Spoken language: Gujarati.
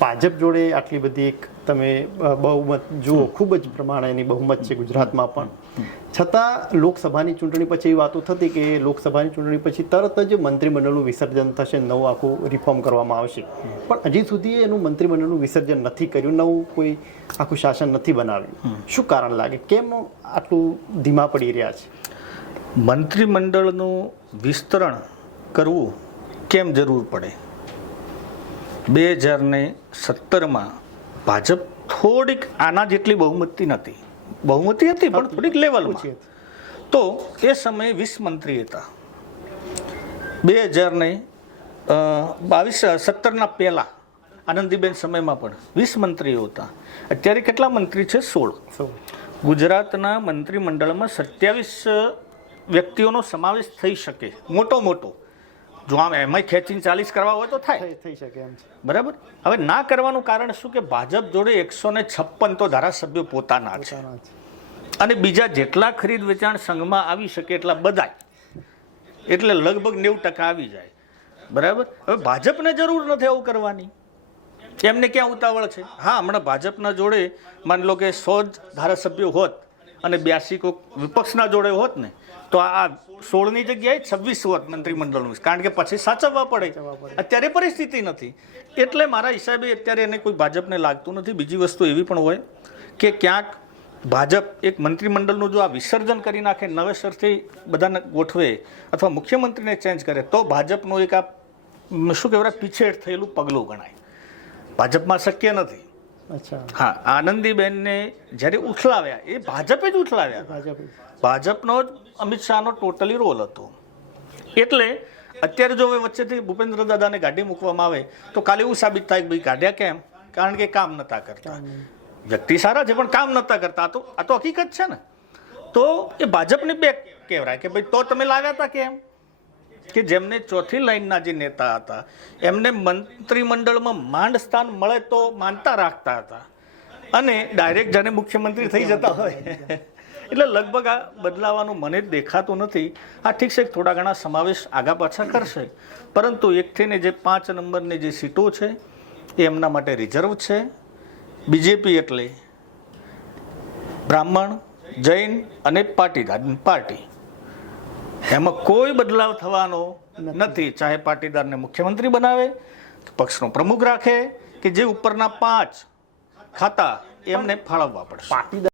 ભાજપ જોડે આટલી બધી એક તમે બહુમત જુઓ ખૂબ જ પ્રમાણેની બહુમત છે ગુજરાતમાં પણ. છતાં લોકસભાની ચૂંટણી પછી એવી વાતો થતી કે લોકસભાની ચૂંટણી પછી તરત જ મંત્રીમંડળનું વિસર્જન થશે નવું આખું રિફોર્મ કરવામાં આવશે. પણ હજી સુધી એનું મંત્રીમંડળનું વિસર્જન નથી કર્યું નવું કોઈ આખું શાસન નથી બનાવ્યું. શું કારણ લાગે? કેમ આટલું ધીમા પડી રહ્યા છે? મંત્રીમંડળનું વિસ્તરણ કરવું કેમ જરૂર પડે? બે હજારને સત્તરમાં ભાજપ થોડીક આના જેટલી બહુમતી નથી બહુમતી હતી પણ થોડીક લેવલમાં હતી. તો એ સમયે વીસ મંત્રી હતા. બે હજારને બાવીસ સત્તરના પહેલાં આનંદીબેન સમયમાં પણ વીસ મંત્રીઓ હતા. અત્યારે કેટલા મંત્રી છે? સોળ. ગુજરાતના મંત્રીમંડળમાં સત્યાવીસ વ્યક્તિઓનો સમાવેશ થઈ શકે. મોટો મોટો જો આમ એમાંય ખેંચીને ચાલીસ કરવા હોય તો થાય. થઈ શકે એમ છે. બરાબર? હવે ના કરવાનું કારણ શું કે ભાજપ જોડે એકસો ને છપ્પન તો ધારાસભ્યો પોતાના છે. અને બીજા જેટલા ખરીદ વેચાણ સંઘમાં આવી શકે એટલા બધાય. એટલે લગભગ નેવું ટકા આવી જાય. બરાબર? હવે ભાજપને જરૂર નથી આવું કરવાની. એમને ક્યાં ઉતાવળ છે? હા હમણાં ભાજપના જોડે માની લો કે સો જ ધારાસભ્યો હોત અને બ્યાસી કોઈક વિપક્ષના જોડે હોત ને તો આ સોળની જગ્યાએ છવ્વીસ હોત મંત્રીમંડળનું કારણ કે પછી સાચવવા પડે. અત્યારે પરિસ્થિતિ નથી. એટલે મારા હિસાબે અત્યારે એને કોઈ ભાજપને લાગતું નથી. બીજી વસ્તુ એવી પણ હોય કે ક્યાંક ભાજપ એક મંત્રીમંડળનું જો આ વિસર્જન કરી નાખે નવેસરથી બધાને ગોઠવે અથવા મુખ્યમંત્રીને ચેન્જ કરે તો ભાજપનું એક આ શું કહેવાય પીછેડ થયેલું પગલું ગણાય. ભાજપમાં શક્ય નથી. હા આનંદીબેનને જ્યારે ઉથલાવ્યા એ ભાજપે જ ઉઠલાવ્યા ભાજપે ભાજપનો જ અમિત શાહનો ટોટલી રોલ હતો. એટલે અત્યારે જો હવે વચ્ચેથી ભૂપેન્દ્ર દાદાને ગાડી મૂકવામાં આવે તો કાલે એવું સાબિત થાય કે ભાઈ કાઢ્યા કેમ? કારણ કે કામ નતા કરતા. વ્યક્તિ સારા છે પણ કામ નતા કરતા. તો આ તો હકીકત છે ને. તો એ ભાજપની બેક કહેવાય કે ભાઈ તો તમે લાવ્યા હતા કેમ? કે જેમને ચોથી લાઈનના જે નેતા હતા, એમને મંત્રીમંડળમાં માંડ સ્થાન મળે તો માનતા રાખતા હતા. અને ડાયરેક્ટ જાણે મુખ્યમંત્રી થઈ જતા હોય, એટલે લગભગ આ બદલાવાનું મને દેખાતું નથી. આ ઠીક છે થોડા ઘણા સમાવેશ આગા પાછા કરશે, પરંતુ એકથી ને જે પાંચ નંબરની જે સીટો છે, એ એમના માટે રિઝર્વ છે. બીજેપી એટલે બ્રાહ્મણ, જૈન અને પાટીદાર, પાર્ટી. એમાં કોઈ બદલાવ થવાનો નથી. ચાહે પાટીદારને મુખ્યમંત્રી બનાવે પક્ષનો પ્રમુખ રાખે કે જે ઉપરના પાંચ ખાતા એમને ફાળવવા પડશે. પાટીદાર